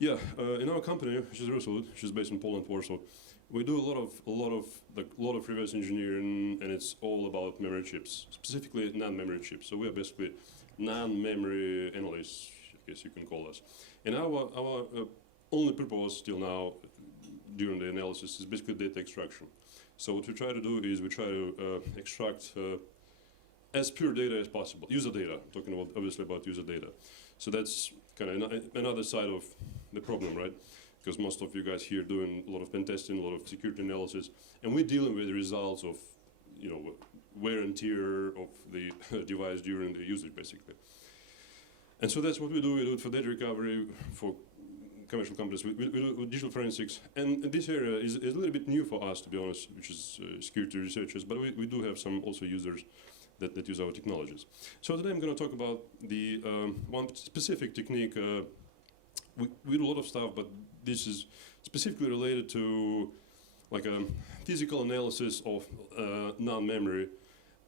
Yeah, in our company, which is Resolute, which is based in Poland, Warsaw, we do a lot of reverse engineering, and it's all about memory chips, specifically NAND memory chips. So we are basically NAND memory analysts, I guess you can call us. And our only purpose till now during the analysis is basically data extraction. So what we try to do is we try to extract as pure data as possible, user data. I'm talking about obviously about user data. So that's kind of another side of the problem, right? Because most of you guys here doing a lot of pen testing, a lot of security analysis, and we're dealing with the results of, wear and tear of the device during the usage, basically. And so that's what we do. We do it for data recovery, for commercial companies. We do digital forensics, and this area is a little bit new for us, to be honest, which is security researchers, but we do have some also users that use our technologies. So today I'm going to talk about the one specific technique. We do a lot of stuff, but this is specifically related to like a physical analysis of NAND memory,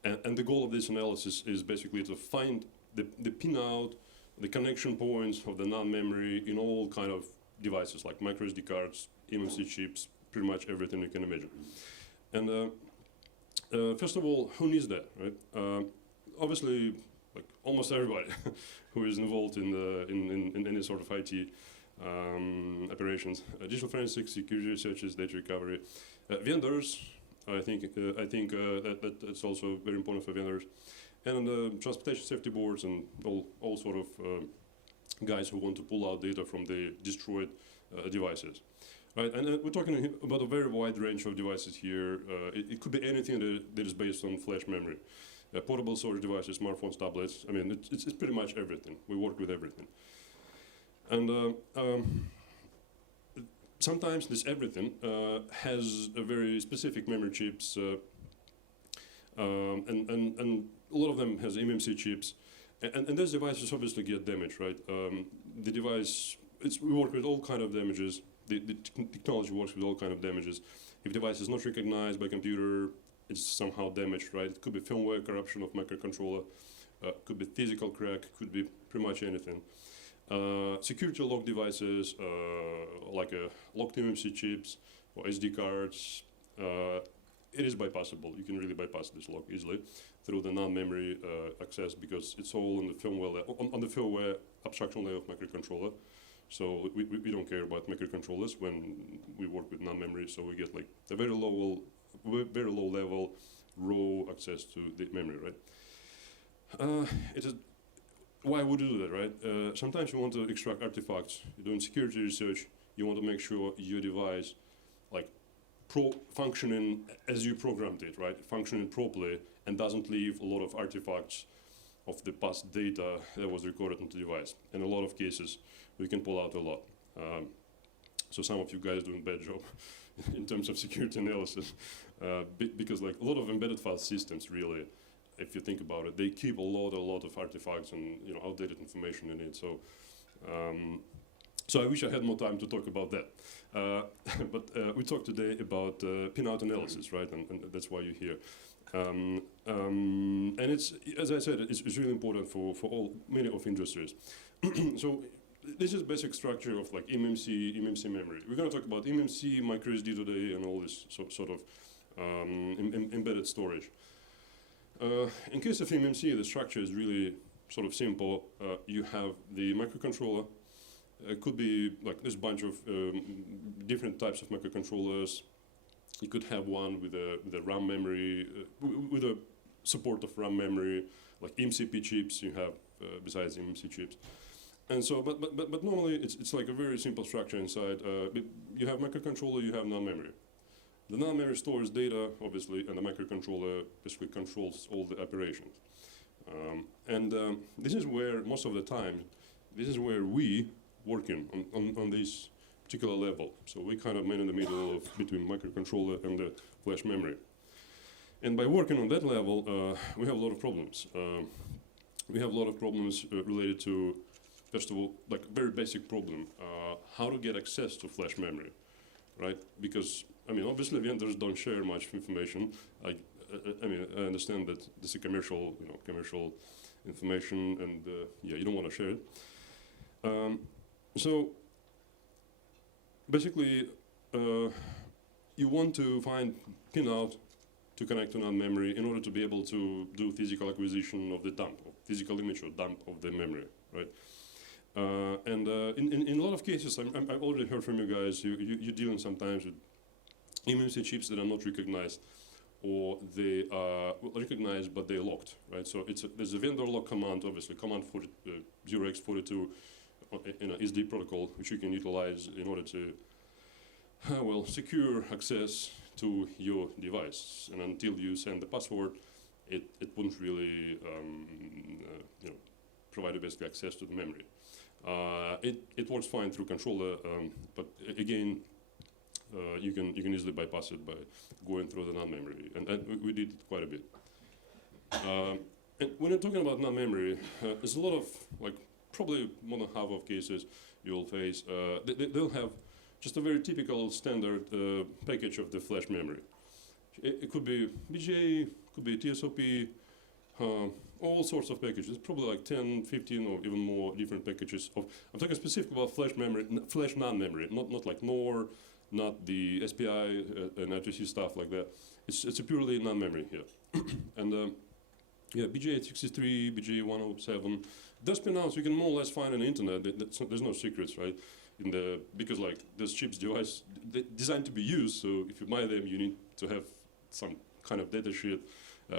and the goal of this analysis is basically to find the pinout, the connection points of the NAND memory in all kind of devices like micro SD cards, eMMC chips, pretty much everything you can imagine. And first of all, who needs that, right? Obviously, like almost everybody who is involved in any sort of IT operations, digital forensics, security researchers, data recovery, vendors. I think that's also very important for vendors, and transportation safety boards and all sort of guys who want to pull out data from the destroyed devices. Right, and we're talking about a very wide range of devices here. It could be anything that is based on flash memory. Portable storage devices, smartphones, tablets. I mean, it's pretty much everything. We work with everything. And sometimes this everything has a very specific memory chips, and a lot of them has eMMC chips. And those devices obviously get damaged, right? The device, we work with all kind of damages. The technology works with all kind of damages. If device is not recognized by computer, it's somehow damaged, right? It could be firmware corruption of microcontroller, could be physical crack, could be pretty much anything. Security lock devices, like locked eMMC chips or SD cards, it is bypassable. You can really bypass this lock easily through the non-memory access, because it's all on the firmware on the firmware abstraction layer of microcontroller. So we don't care about microcontrollers when we work with non-memory. So we get like a very low level raw access to the memory, right? Why would you do that, right? Sometimes you want to extract artifacts. You're doing security research. You want to make sure your device, like, functioning as you programmed it, right? Functioning properly and doesn't leave a lot of artifacts of the past data that was recorded on the device. In a lot of cases, we can pull out a lot. So some of you guys doing a bad job in terms of security analysis, because like a lot of embedded file systems, really, if you think about it, they keep a lot of artifacts and outdated information in it. So, so I wish I had more time to talk about that. But we talked today about pinout analysis, right? And that's why you're here. And it's, as I said, it's really important for many of industries. So this is basic structure of like eMMC memory. We're going to talk about eMMC, micro SD today, and all this sort of embedded storage. In case of eMMC, the structure is really sort of simple. You have the microcontroller. It could be like this bunch of different types of microcontrollers. You could have one with a RAM memory, with a support of RAM memory, like eMCP chips you have besides eMMC chips. And so, but normally it's like a very simple structure inside. You have microcontroller, you have non-memory. The non-memory stores data, obviously, and the microcontroller basically controls all the operations. This is where, most of the time, this is where we working on this particular level. So we kind of man in the middle of between microcontroller and the flash memory. And by working on that level, we have a lot of problems. We have a lot of problems related to, first of all, like very basic problem, how to get access to flash memory, right? Because, I mean, obviously vendors don't share much information. I mean, I understand that this is commercial, commercial information, and yeah, you don't want to share it. So basically, you want to find pinout to connect to NAND memory in order to be able to do physical acquisition of the dump, or physical image or dump of the memory, right? In a lot of cases, I've already heard from you guys, you're dealing sometimes with eMMC chips that are not recognized, or they are recognized but they're locked, right? So there's a vendor lock command, obviously, command 0x42 in a SD protocol, which you can utilize in order to, well, secure access to your device. And until you send the password, it won't really provide you basically access to the memory. It works fine through controller, but again, you can easily bypass it by going through the NAND memory, and we did it quite a bit. And when you're talking about NAND memory, there's a lot of, like, probably more than half of cases you'll face. They'll have just a very typical standard package of the flash memory. It could be BGA, could be TSOP, all sorts of packages, probably like 10, 15, or even more different packages. I'm talking specifically about flash memory, flash NAND memory, not like NOR, not the SPI and I2C stuff like that. It's a purely NAND memory here. And yeah, BGA63, BGA107, those pinouts you can more or less find on the internet. There's no secrets, right? Because like those chips device designed to be used, so if you buy them, you need to have some kind of data sheet,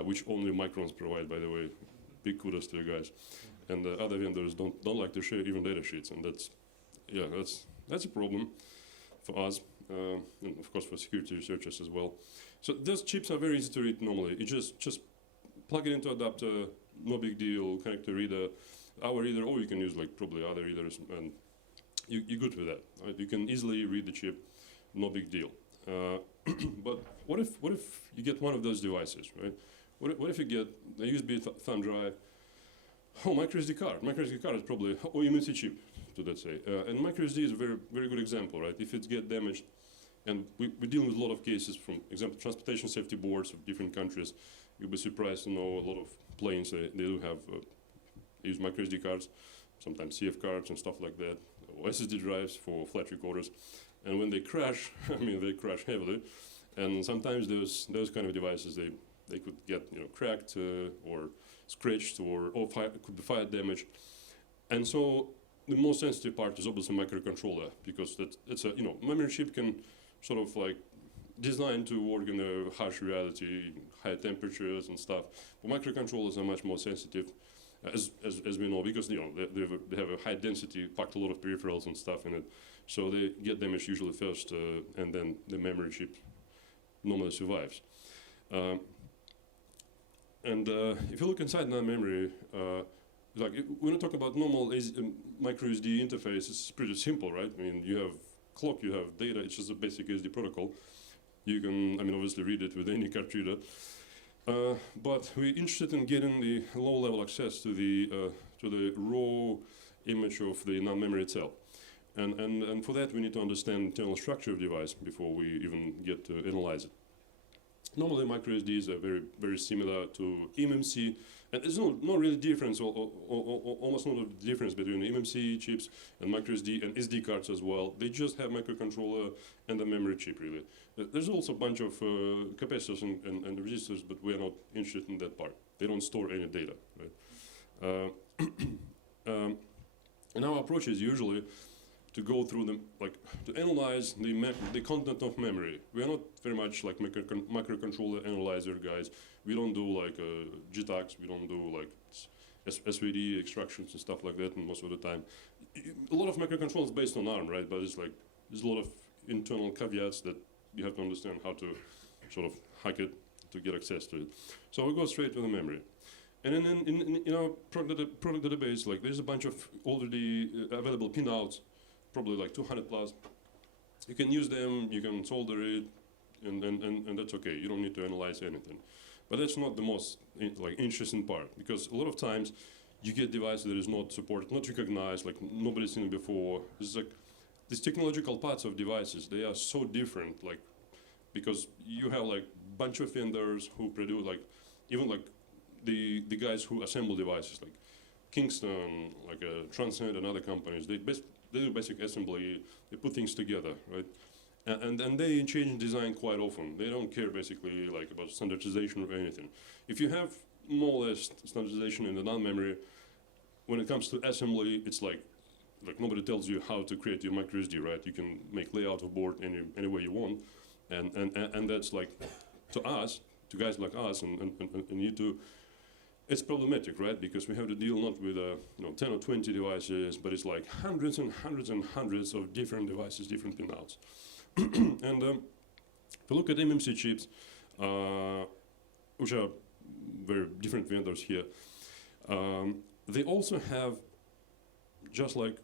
which only Microns provide, by the way. Big kudos to you guys. And other vendors don't like to share even data sheets, and that's a problem for us, and of course for security researchers as well. So those chips are very easy to read normally. You just plug it into adapter, no big deal, connect to reader, our reader, or you can use like probably other readers, and you're good with that. Right? You can easily read the chip, no big deal. But what if you get one of those devices, right? What if you get a USB thumb drive, microSD card? MicroSD card is probably, or eMMC chip, to that say. And microSD is a very, very good example, right? If it gets damaged, and we're dealing with a lot of cases from, example, transportation safety boards of different countries. You'll be surprised to know a lot of planes, they do have, use microSD cards, sometimes CF cards and stuff like that, or SSD drives for flash recorders. And when they crash, I mean, they crash heavily. And sometimes those kind of devices, they could get cracked or scratched or could be fire damage. And so the most sensitive part is obviously microcontroller, because it's a memory chip can sort of like designed to work in a harsh reality, high temperatures and stuff. But microcontrollers are much more sensitive, as we know, because they have a high density, packed a lot of peripherals and stuff in it. So they get damaged usually first, and then the memory chip normally survives. And if you look inside NAND memory, like when you talk about normal micro SD interface, it's pretty simple, right? I mean, you have clock, you have data. It's just a basic SD protocol. You can, obviously read it with any card reader. But we're interested in getting the low-level access to the raw image of the NAND memory itself. And for that, we need to understand internal structure of device before we even get to analyze it. Normally, microSDs are very, very similar to eMMC, and there's no really difference, or almost no difference between eMMC chips and microSD and SD cards as well. They just have microcontroller and a memory chip, really. There's also a bunch of capacitors and resistors, but we're not interested in that part. They don't store any data, right? And our approach is usually to go through them, like to analyze the content of memory. We are not very much like microcontroller analyzer guys. We don't do like GTACs, we don't do like SVD extractions and stuff like that most of the time. A lot of microcontrollers is based on ARM, right? But it's like, there's a lot of internal caveats that you have to understand how to sort of hack it to get access to it. So we go straight to the memory. And then in our product database, like there's a bunch of already available pinouts, probably like 200 plus. You can use them, you can solder it, and that's okay. You don't need to analyze anything. But that's not the most interesting part, because a lot of times you get devices that is not supported, not recognized, like nobody's seen it before. It's like these technological parts of devices, they are so different, like because you have like bunch of vendors who produce, like even like the guys who assemble devices, like Kingston, like Transcend and other companies, they do basic assembly. They put things together, right? And they change design quite often. They don't care basically like about standardization or anything. If you have more or less standardization in the non-memory, when it comes to assembly, it's like nobody tells you how to create your micro SD, right? You can make layout of board any way you want, and that's like to us, to guys like us, and you two, it's problematic, right? Because we have to deal not with 10 or 20 devices, but it's like hundreds and hundreds and hundreds of different devices, different pinouts. And if you look at eMMC chips, which are very different vendors here, they also have, just like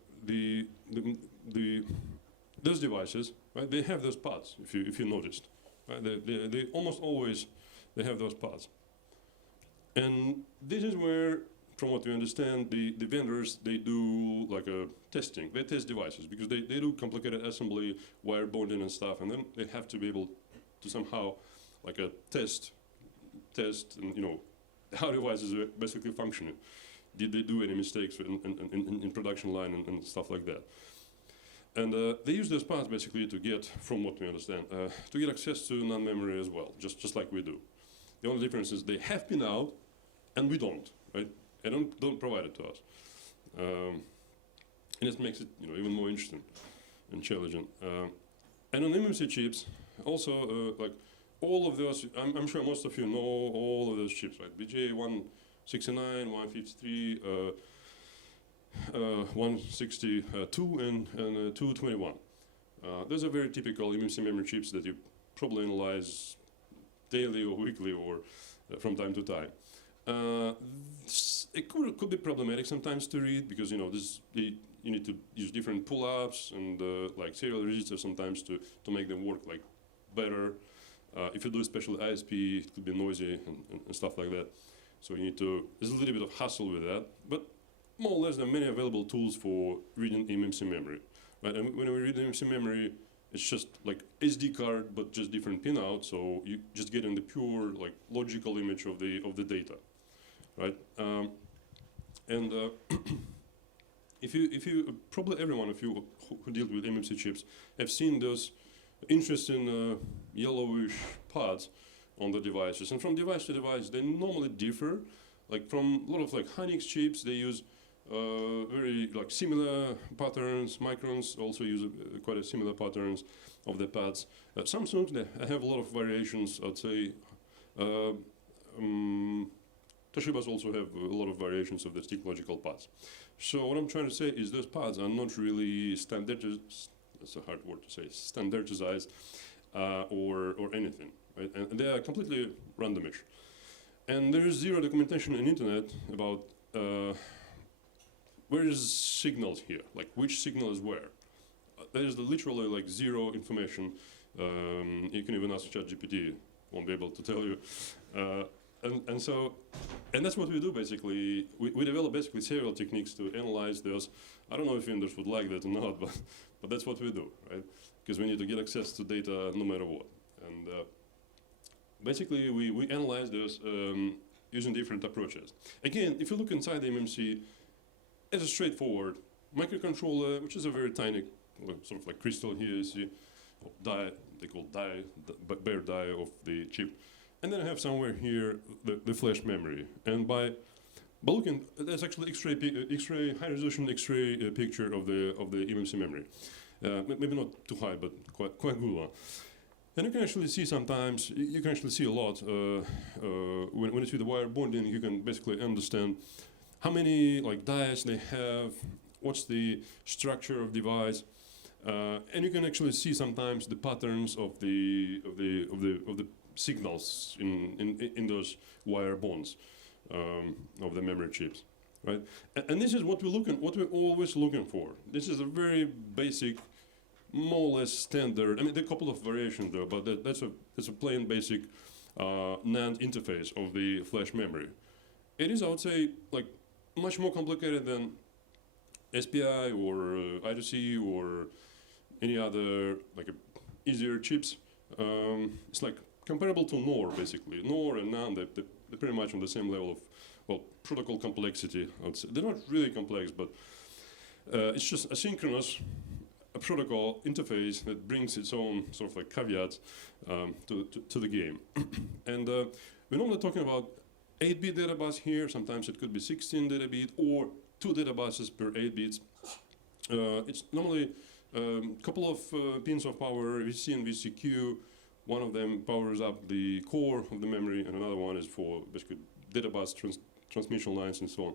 those devices, right? They have those pods. If you noticed, right? They almost always they have those pods. And this is where, from what we understand, the vendors, they do like a testing. They test devices because they do complicated assembly, wire bonding and stuff, and then they have to be able to somehow like a test and how devices are basically functioning. Did they do any mistakes in production line and stuff like that? And they use those parts basically to get, from what we understand, to get access to non-memory as well, just like we do. The only difference is they have Pinout, and we don't, right? They don't provide it to us, and it makes it even more interesting and challenging. And on eMMC chips, also like all of those, I'm sure most of you know all of those chips, right? BJ 169, 153, 162, and 221. Those are very typical eMMC memory chips that you probably analyze daily or weekly or from time to time. It could be problematic sometimes to read because you need to use different pull-ups and like serial registers sometimes to make them work like better. If you do especially ISP, it could be noisy and stuff like that. So you need to, there's a little bit of hassle with that, but more or less there are many available tools for reading eMMC memory, right? And when we read eMMC memory, it's just like SD card, but just different pinout. So you just get in the pure like logical image of the data, right? If you probably everyone of you who deal with eMMC chips have seen those interesting yellowish pods on the devices, and from device to device they normally differ. Like from a lot of like Hynix chips, they use very like similar patterns. Microns also use quite a similar patterns of the pads. Samsung, they have a lot of variations, I'd say. Toshiba's also have a lot of variations of the stick logical pads. So what I'm trying to say is those pads are not really standardized, that's a hard word to say, standardized or anything, right? And they are completely randomish. And there is zero documentation on the internet about where is signals here, like which signal is where. There is literally like zero information. You can even ask ChatGPT, won't be able to tell you. And that's what we do basically. We develop basically serial techniques to analyze those. I don't know if vendors would like that or not, but that's what we do, right? Because we need to get access to data no matter what. And basically we analyze those using different approaches. Again, if you look inside the eMMC, it's a straightforward microcontroller, which is a very tiny, sort of like crystal here, you see, die, they call die, bare die of the chip. And then I have somewhere here the flash memory. And by looking, that's actually X-ray, high resolution X-ray picture of the eMMC memory. Maybe not too high, but quite good one. And you can actually see sometimes, you can actually see a lot. When you see the wire bonding, you can basically understand how many like diodes they have, what's the structure of device, and you can actually see sometimes the patterns of the signals in those wire bonds of the memory chips, right? And this is what we're always looking for. This is a very basic, more or less standard. I mean, there are a couple of variations though, but that's a plain basic NAND interface of the flash memory. It is, I would say, like much more complicated than SPI or I2C or any other like easier chips. It's like comparable to NOR basically. NOR and NAND, they're pretty much on the same level well, protocol complexity, I would say. They're not really complex, but it's just asynchronous, a protocol interface that brings its own sort of like caveats to the game. And we're normally talking about 8-bit data bus here. Sometimes it could be 16 data bit or 2 data buses per 8 bits. It's normally a couple of pins of power, VC and VCQ. One of them powers up the core of the memory, and another one is for basically data bus transmission lines and so on.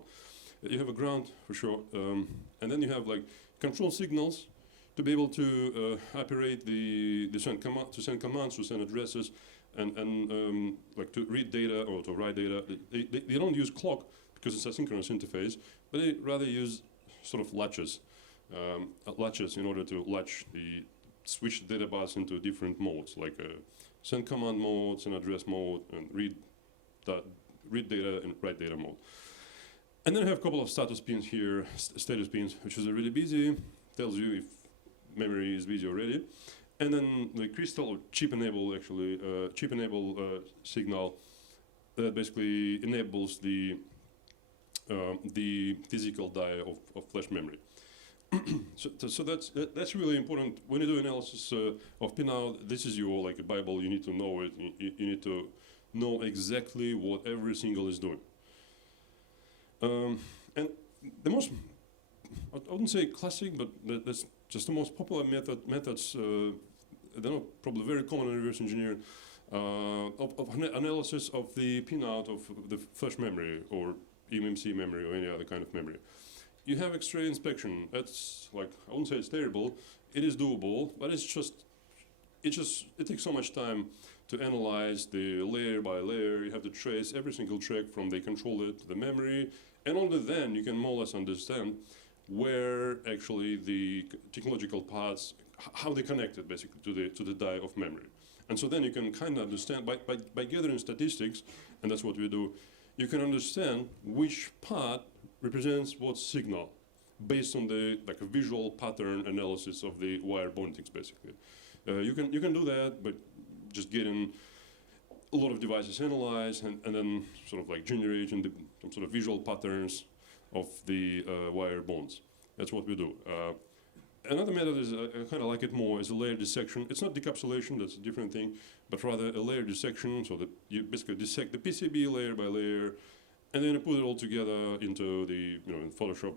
You have a ground for sure, and then you have like control signals to be able to operate the send commands, to send addresses, and like to read data or to write data. They don't use clock because it's a synchronous interface, but they rather use sort of latches in order to switch the data bus into different modes, like send command mode, send address mode, and read data and write data mode. And then I have a couple of status pins here, status pins, which is really busy, tells you if memory is busy already. And then the crystal or chip enable signal that basically enables the physical die of flash memory. So that's really important when you do analysis of Pinout. This is your like a Bible. You need to know it. You need to know exactly what every single is doing. And the most, I wouldn't say classic, but that's just the most popular methods. They're not probably very common in reverse engineering of analysis of the pinout of the flash memory or eMMC memory or any other kind of memory. You have X-ray inspection. That's like, I wouldn't say it's terrible. It is doable, but it takes so much time to analyze the layer by layer. You have to trace every single track from the controller to the memory, and only then you can more or less understand where actually the technological parts, how they connected basically to the die of memory. And so then you can kind of understand by gathering statistics, and that's what we do. You can understand which part represents what signal based on the like a visual pattern analysis of the wire bondings basically. You can do that, but just getting a lot of devices analyzed and then sort of like generating some sort of visual patterns of the wire bonds. That's what we do. Another method is, I kind of like it more, is a layer dissection. It's not decapsulation, that's a different thing, but rather a layer dissection, so that you basically dissect the PCB layer by layer, and then you put it all together into the, in Photoshop,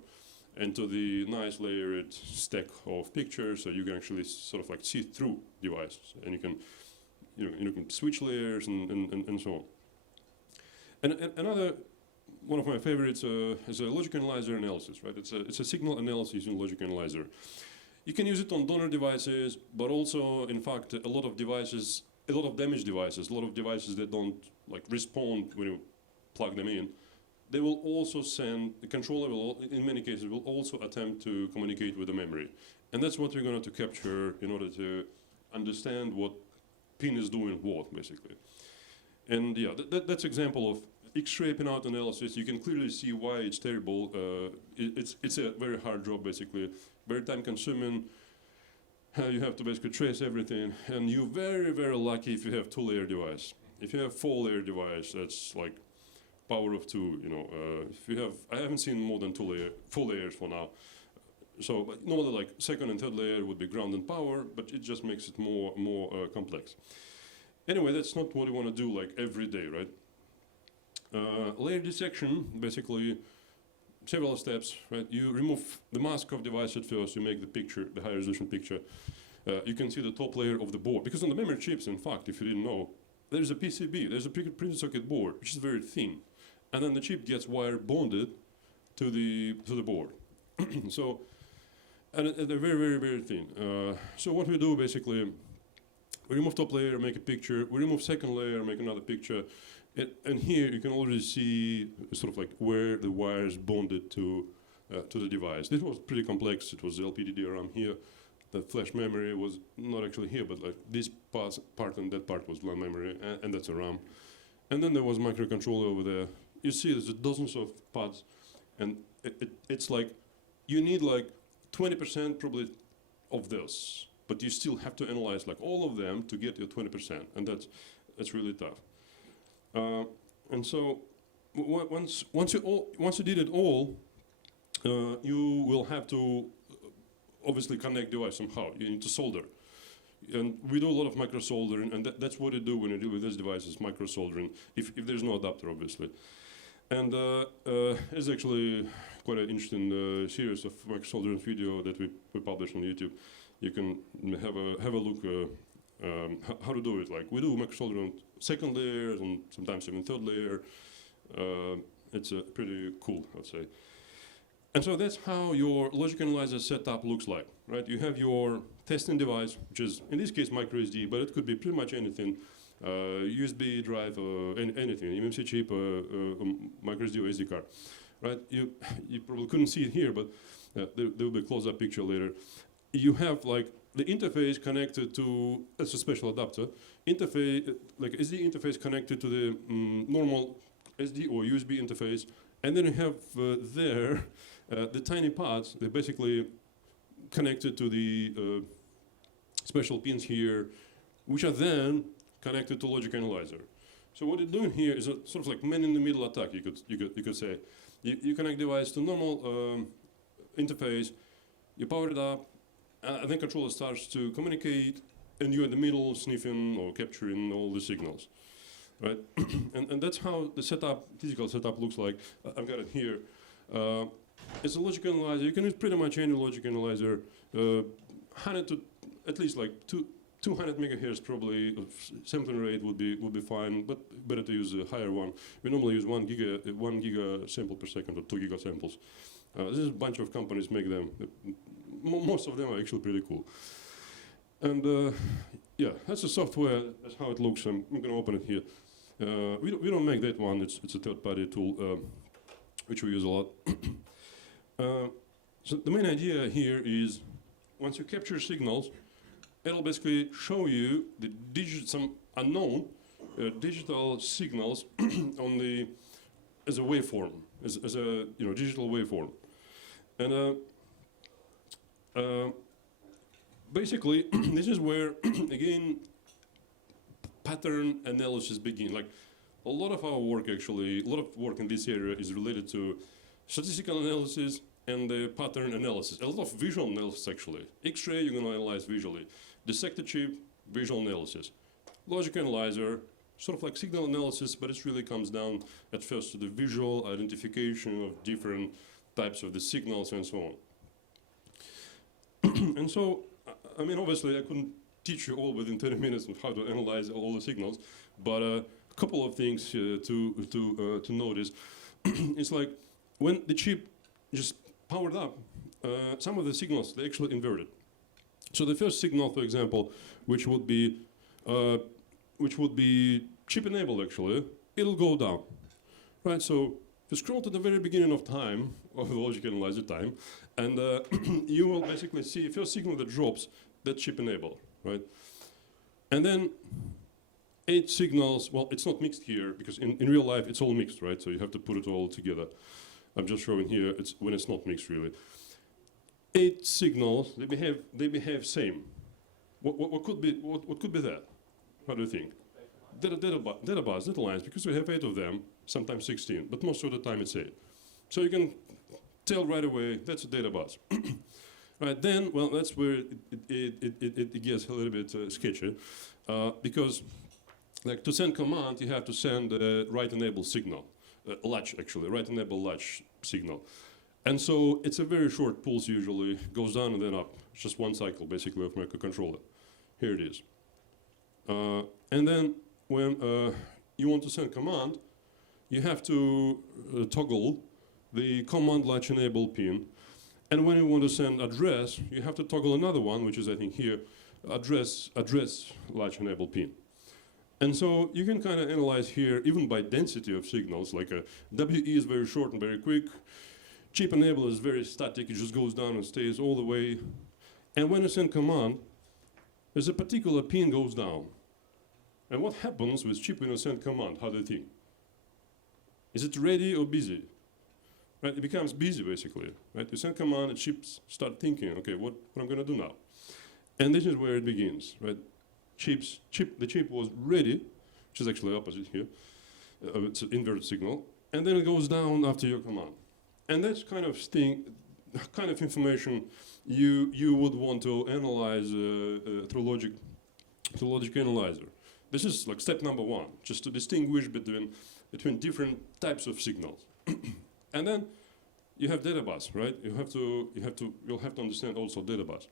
into the nice layered stack of pictures, so you can actually sort of like see through devices, and you can, you can switch layers and so on. And another one of my favorites is a logic analyzer analysis, right? It's a signal analysis using logic analyzer. You can use it on donor devices, but also, in fact, a lot of damaged devices, a lot of devices that don't like respond when you plug them in. They will also send, the controller will, in many cases, will also attempt to communicate with the memory. And that's what we're going to capture in order to understand what pin is doing what, basically. And yeah, that's example of X-ray pinout analysis. You can clearly see why it's terrible. It's a very hard job, basically, very time-consuming. You have to basically trace everything, and you're very, very lucky if you have 2-layer device. If you have 4-layer device, that's like power of 2. If you have, I haven't seen more than 4 layers for now. So but normally, like second and third layer would be ground and power, but it just makes it more complex. Anyway, that's not what you want to do like every day, right? Layer dissection, basically several steps, right? You remove the mask of device at first, you make the picture, the high resolution picture. You can see the top layer of the board. Because on the memory chips, in fact, if you didn't know, there's a PCB, there's a printed circuit board, which is very thin. And then the chip gets wire bonded to the board. So, and they're very, very, very thin. So what we do basically, we remove top layer, make a picture, we remove second layer, make another picture. And here you can already see sort of like where the wires bonded to the device. This was pretty complex. It was LPDDR here. The flash memory was not actually here, but like this part and that part was LAN memory, and that's a RAM. And then there was microcontroller over there. You see there's dozens of parts, and it's like you need like 20% probably of this, but you still have to analyze like all of them to get your 20%, and that's really tough. And so once you did it all, you will have to obviously connect device somehow. You need to solder. And we do a lot of micro soldering, and that's what you do when you deal with this device, is micro soldering, if there's no adapter, obviously. And it's actually quite an interesting series of micro soldering video that we publish on YouTube. You can have a look how to do it. Like, we do micro soldering on second layer and sometimes even third layer. It's pretty cool, I'd say. And so that's how your logic analyzer setup looks like, right? You have your testing device, which is, in this case, micro SD, but it could be pretty much anything. USB drive, anything, eMMC chip, micro SD or SD card, right? You probably couldn't see it here, but there will be a close-up picture later. You have like the interface connected to, it's a special adapter, interface, like SD interface connected to the normal SD or USB interface, and then you have there the tiny parts. They're basically connected to the special pins here, which are then connected to logic analyzer. So what you're doing here is a sort of like man-in-the-middle attack. You could say. You connect device to normal interface. You power it up, and then controller starts to communicate, and you're in the middle, sniffing or capturing all the signals, right? and that's how the setup, physical setup, looks like. I've got it here. It's a logic analyzer. You can use pretty much any logic analyzer. 100 to at least like 200 megahertz probably sampling rate would be fine, but better to use a higher one. We normally use 1 giga sample per second or 2 giga samples. There's a bunch of companies make them. Most of them are actually pretty cool. And yeah, that's the software. That's how it looks. I'm going to open it here. We don't make that one. It's a third-party tool, which we use a lot. So the main idea here is, once you capture signals, it'll basically show you the some unknown digital signals on the as a waveform, as a digital waveform, and basically this is where again pattern analysis begins. Like, a lot of our work, actually, a lot of work in this area is related to statistical analysis and pattern analysis. A lot of visual analysis, actually. X-ray, you're going to analyze visually. Dissect the chip, visual analysis. Logic analyzer, sort of like signal analysis, but it really comes down at first to the visual identification of different types of the signals and so on. And so, I mean, obviously, I couldn't teach you all within 30 minutes of how to analyze all the signals, but a couple of things to notice. It's like, when the chip just powered up, some of the signals, they actually inverted. So the first signal, for example, which would be chip enabled, actually, it'll go down, right? So if you scroll to the very beginning of time, of the logic analyzer time, and you will basically see first signal that drops, that chip enabled, right? And then 8 signals, well, it's not mixed here, because in real life, it's all mixed, right? So you have to put it all together. I'm just showing here when it's not mixed, really. 8 signals, they behave same. What could be that? How do you think? Data bars, data lines, because we have 8 of them, sometimes 16, but most of the time it's 8. So you can tell right away that's a data bus. Right, then, well, that's where it gets a little bit sketchy, because like to send command, you have to send a write enable signal. Latch, actually, write enable latch signal. And so it's a very short pulse usually, goes down and then up. It's just one cycle, basically, of microcontroller. Here it is. And then when you want to send command, you have to toggle the command latch enable pin. And when you want to send address, you have to toggle another one, which is, I think, here, address latch enable pin. And so you can kind of analyze here, even by density of signals, like a WE is very short and very quick. Chip enable is very static, it just goes down and stays all the way. And when you send command, there's a particular pin goes down. And what happens with chip when you send command? How do you think? Is it ready or busy? Right, it becomes busy, basically. Right? You send command, and chips start thinking, okay, what I'm going to do now? And this is where it begins, right? The chip was ready, which is actually opposite here. It's an inverted signal. and then it goes down after your command. And that's kind of information you would want to analyze through logic analyzer. This is like step number one, just to distinguish between different types of signals. And then you have data bus, right? You'll have to understand also data bus.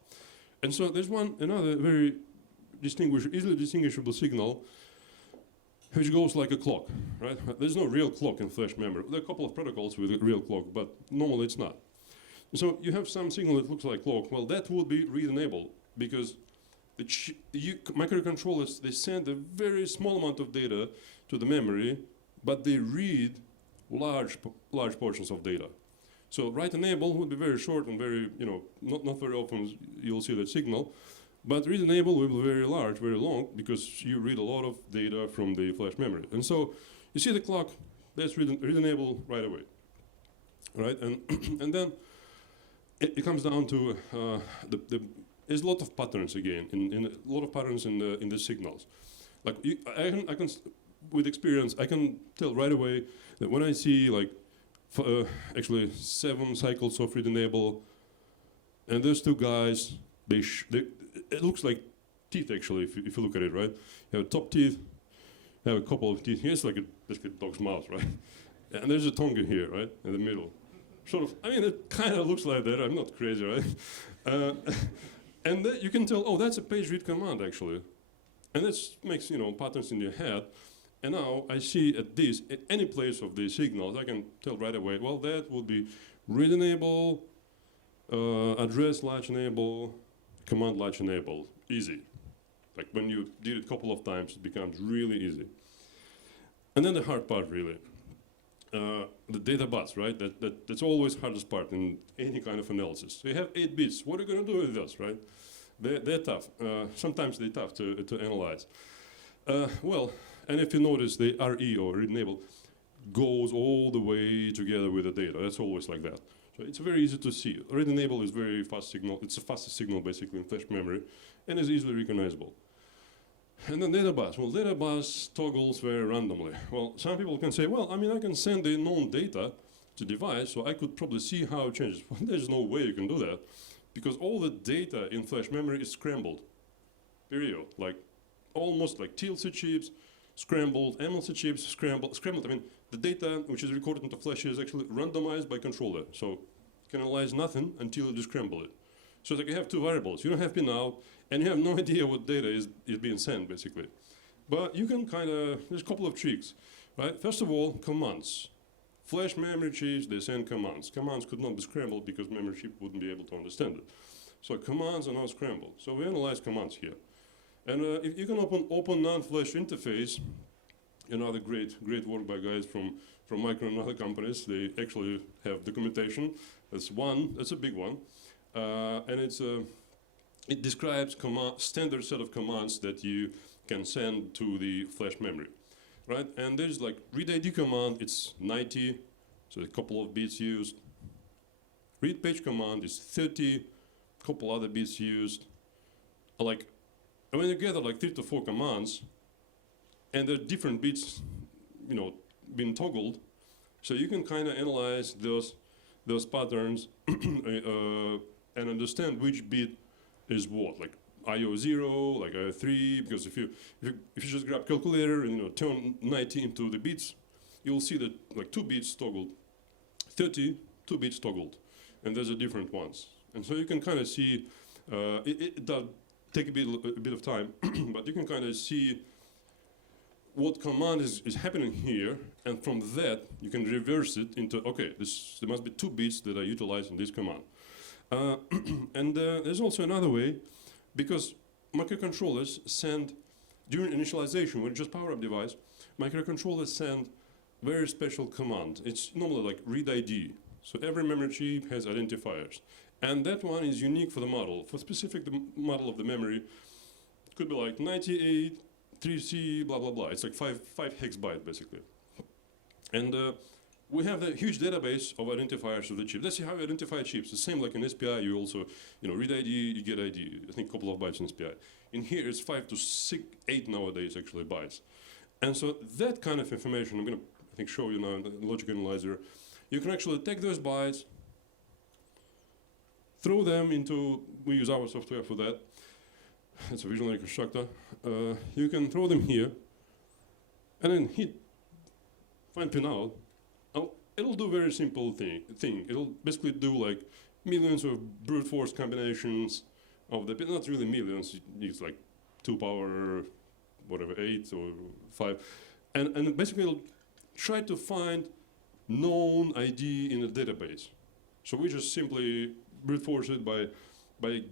And so there's another very easily distinguishable signal which goes like a clock, right? There's no real clock in flash memory. There are a couple of protocols with a real clock, but normally it's not. So you have some signal that looks like clock. Well, that would be read-enabled because the microcontrollers, they send a very small amount of data to the memory, but they read large portions of data. So write-enable would be very short and very, not very often you'll see that signal. But read-enable will be very large, very long, because you read a lot of data from the flash memory. And so you see the clock, that's read-enable right away, right? And then it comes down to there's a lot of patterns again, in a lot of patterns in the signals. Like I can, with experience, I can tell right away that when I see like actually 7 cycles of read-enable, and those two guys, it looks like teeth actually, if you look at it, right? You have top teeth, you have a couple of teeth. Here's like a dog's mouth, right? And there's a tongue in here, right? In the middle. Sort of, I mean, it kind of looks like that. I'm not crazy, right? And you can tell, oh, that's a page read command actually. And that makes, patterns in your head. And now I see at any place of the signals, I can tell right away, well, that would be read enable, address latch enable, command latch enable, easy. Like when you did it a couple of times, it becomes really easy. And then the hard part, really, the data bus, right? That's always hardest part in any kind of analysis. So you have 8 bits. What are you going to do with this, right? They're tough. Sometimes they're tough to analyze. Well, and if you notice, the RE or read enable goes all the way together with the data. That's always like that. So it's very easy to see. Read enable is very fast signal. It's the fastest signal basically in flash memory, and is easily recognizable. And then data bus. Well, data bus toggles very randomly. Well, some people can say, well, I mean, I can send the known data to device, so I could probably see how it changes. Well, there's no way you can do that, because all the data in flash memory is scrambled. Period. Like almost like TLC chips, scrambled, eMMC chips, scrambled. I mean, the data which is recorded into flash is actually randomized by controller. So you can analyze nothing until you scramble it. So like you have 2 variables. You don't have pinout, and you have no idea what data is being sent, basically. But you can there's a couple of tricks, right? First of all, commands. Flash memory chips, they send commands. Commands could not be scrambled because memory chip wouldn't be able to understand it. So commands are not scrambled. So we analyze commands here. And if you can open non-flash interface, another great work by guys from Micro and other companies. They actually have documentation. That's a big one. And it describes standard set of commands that you can send to the flash memory, right? And there's like read ID command, it's 90, so a couple of bits used. Read page command is 30, couple other bits used. Like, when you gather like 3 to 4 commands, and there are different bits, being toggled, so you can kind of analyze those patterns and understand which bit is what, like IO 0, like IO 3, because if you just grab calculator and turn 90 into the bits, you'll see that like 2 bits toggled, 30, 2 bits toggled, and there's a different ones. And so you can kind of see, it does take a bit of time, but you can kind of see what command is happening here, and from that you can reverse it into, okay, there must be 2 bits that are utilized in this command. And there's also another way, because microcontrollers send, during initialization, when you just power up device, microcontrollers send very special command. It's normally like read ID. So every memory chip has identifiers. And that one is unique for the model. For specific model of the memory, it could be like 98, 3C, blah, blah, blah. It's like 5 hex byte, basically. And we have a huge database of identifiers of the chip. Let's see how we identify chips. The same like in SPI, you also, read ID, you get ID. I think a couple of bytes in SPI. In here, it's 5 to 8 nowadays, actually, bytes. And so that kind of information, I'm going to I think show you now in the logic analyzer. You can actually take those bytes, throw them into, we use our software for that. It's a visual reconstructor. You can throw them here, and then hit find pinout. Now, it'll do a very simple thing. It'll basically do like millions of brute force combinations of the, not really millions, it's like 2 power, whatever, 8 or 5. And basically it'll try to find known ID in a database. So we just simply brute force it by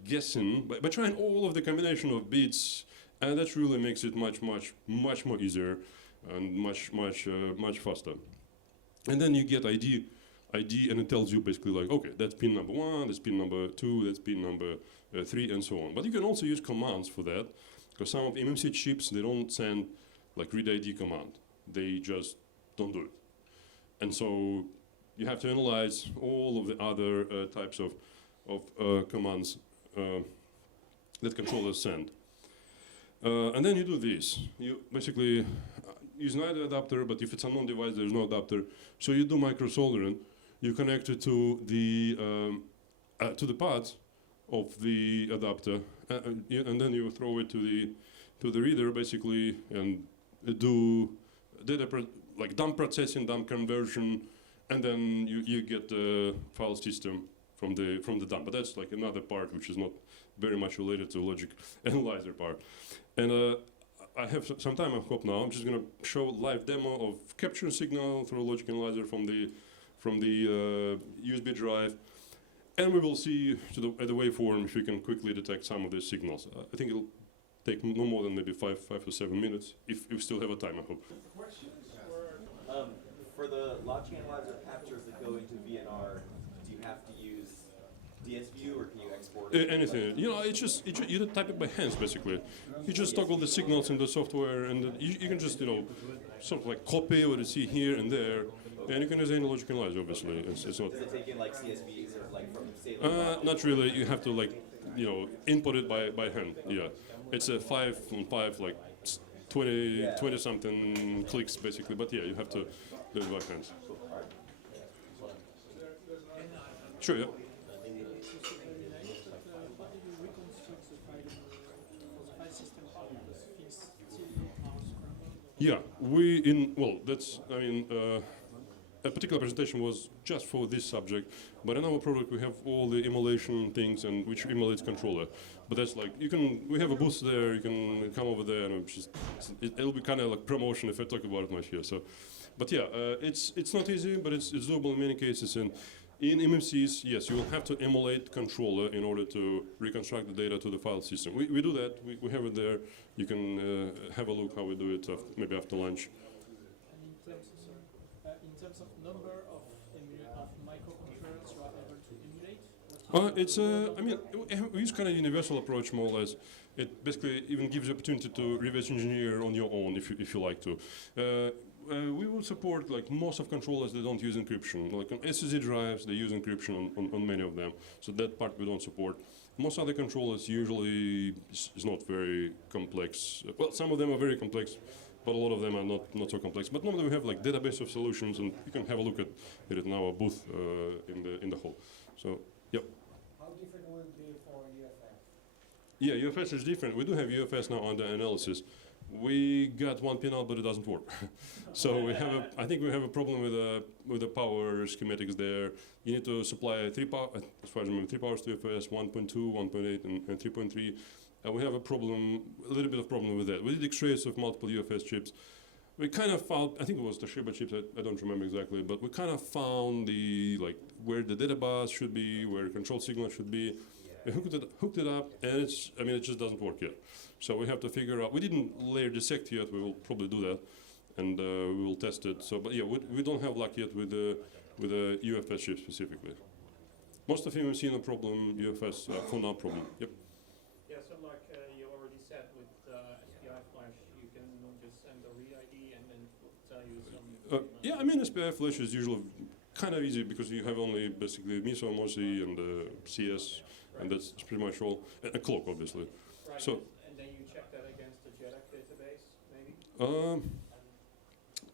guessing, by trying all of the combination of bits, and that really makes it much more easier and much faster. And then you get ID, and it tells you basically like, okay, that's pin number 1, that's pin number 2, that's pin number 3, and so on. But you can also use commands for that, because some of eMMC chips, they don't send like read ID command. They just don't do it. And so you have to analyze all of the other types of commands that controllers send. And then you do this. You basically use neither adapter, but if it's a unknown device, there's no adapter. So you do micro soldering. You connect it to the pads of the adapter, and then you throw it to the reader basically, and do data like dump processing, dump conversion, and then you get the file system from the dump. But that's like another part which is not very much related to logic analyzer part. And I have some time, I hope now. I'm just going to show a live demo of capturing signal through a logic analyzer from the USB drive, and we will see at the waveform if we can quickly detect some of these signals. I think it'll take no more than maybe 5 or 7 minutes if we still have a time, I hope. For the logic analyzer captures that go into VNR, do you have to use DSView or can you export it? Anything. You know, you type it by hands basically. You just toggle the signals in the software, and you can just sort of like copy what you see here and there, and you can use any logic analyzer. Obviously, it's not. Does it take in like CSVs or like from say? Not really. You have to like input it by hand. Yeah, it's a 5 on 5 like 20 something clicks basically. But yeah, you have to do it by hand. Sure. Yeah. Yeah, a particular presentation was just for this subject, but in our product we have all the emulation things and which emulates controller. But that's like, we have a booth there, you can come over there, and it'll be kind of like promotion if I talk about it much here. So, but yeah, it's not easy, but it's doable in many cases. And in eMMCs, yes, you will have to emulate controller in order to reconstruct the data to the file system. We do that, we have it there. You can have a look how we do it maybe after lunch. And in terms of number of microcontrollers you are able to emulate? We use kind of universal approach more or less. It basically even gives you opportunity to reverse engineer on your own if you like to. We will support like most of controllers that don't use encryption. Like on SSD drives, they use encryption on many of them. So that part we don't support. Most other controllers usually is not very complex. Well, some of them are very complex, but a lot of them are not so complex. But normally we have like database of solutions, and you can have a look at it in our booth in the hall. So, yep. How different will it be for UFS? Yeah, UFS is different. We do have UFS now under analysis. We got one pinout, but it doesn't work. So I think we have a problem with the power schematics there. You need to supply 3 power, as far as I remember, 3 powers to UFS, 1.2, 1.8, and 3.3. We have a little bit of problem with that. We did X-rays of multiple UFS chips. We kind of found, I think it was Toshiba chips, I don't remember exactly, but we kind of found where the data bus should be, where control signal should be. We hooked it up, and it just doesn't work yet. So we have to figure out. We didn't layer dissect yet. We will probably do that, and we will test it. So, but yeah, we don't have luck yet with the UFS chip specifically. Most of them see no problem. UFS for now problem. Yep. Yeah. So like you already said with SPI flash, you can just send a read ID and then it will tell you some. Yeah, SPI flash is usually kind of easy because you have only basically MISO, MOSI, and CS. Right. And that's pretty much all. And a clock, obviously. Right. So. And then you check that against the JEDEC database, maybe.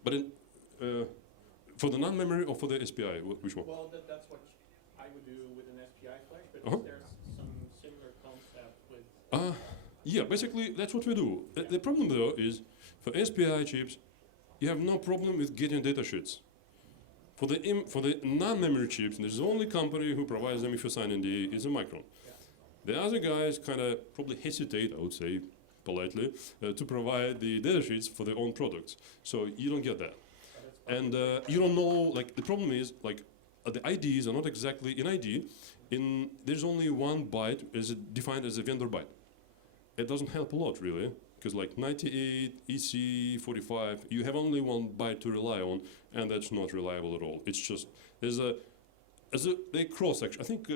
But For the NAND memory or for the SPI? Which one? Well, that's what I would do with an SPI flash, but Uh-huh. there's some similar concept with. Yeah, basically that's what we do. The problem though is for SPI chips, you have no problem with getting datasheets. For the non-memory chips, there's the only company who provides them if you sign NDA is a Micron. Yeah. The other guys kind of probably hesitate, I would say, politely, to provide the datasheets for their own products. So you don't get that. And you don't know, like, the problem is, like, the IDs are not exactly in ID. There's only one byte as defined as a vendor byte. It doesn't help a lot, really, because like 98, EC, 45, you have only one byte to rely on, and that's not reliable at all. It's just, they cross, actually. I think,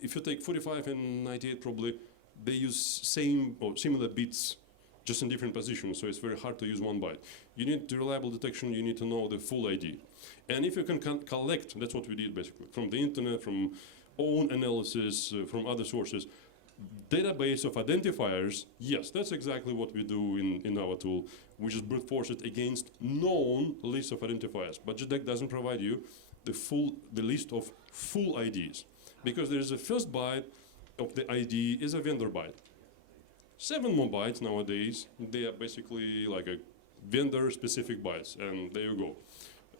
if you take 45 and 98, probably, they use same or similar bits, just in different positions, so it's very hard to use one byte. You need the reliable detection, you need to know the full ID. And if you can collect, that's what we did basically, from the internet, from own analysis, from other sources, database of identifiers, yes, that's exactly what we do in our tool. We just brute force it against known list of identifiers. But JDEC doesn't provide you the list of full IDs, because there is a first byte of the ID is a vendor byte. 7 more bytes nowadays, they are basically like a vendor-specific bytes, and there you go.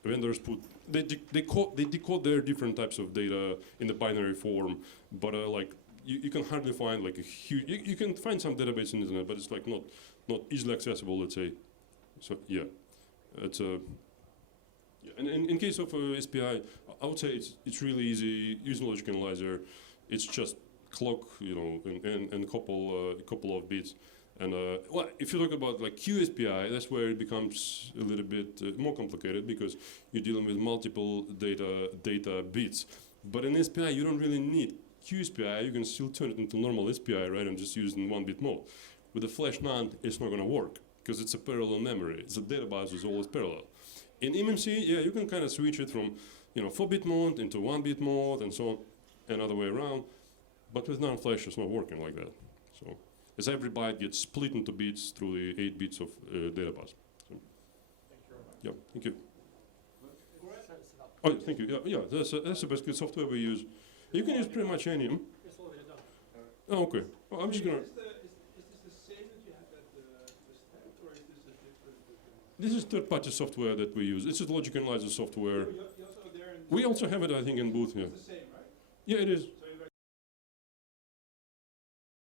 Vendors they decode their different types of data in the binary form, but like you can hardly find like a huge. You can find some database in the internet, but it's like not easily accessible, let's say. So yeah, it's a. Yeah. And in case of SPI, I would say it's really easy using logic analyzer. It's just clock, and a couple of bits. And well, if you talk about like QSPI, that's where it becomes a little bit more complicated, because you're dealing with multiple data bits. But in SPI, you don't really need QSPI. You can still turn it into normal SPI, right, and just use it in 1-bit mode. With the flash NAND, it's not going to work, because it's a parallel memory. The data bus is always parallel. In eMMC, yeah, you can kind of switch it from 4-bit mode into 1-bit mode and so on, and other way around. But with NAND flash, it's not working like that. So, as every byte gets split into bits through the 8 bits of data bus. So, Thank you very much. yeah, thank you. Oh, thank you. Yeah, that's the best software we use. You can use pretty much any. It's already done. Oh, okay. Well, I'm just gonna. Is this the same that you have at the stand, or is this a different? This is third-party software that we use. It's a logic analyzer software. You also there in We also have it, I think, in booth here. It's the same, right? Yeah, it is.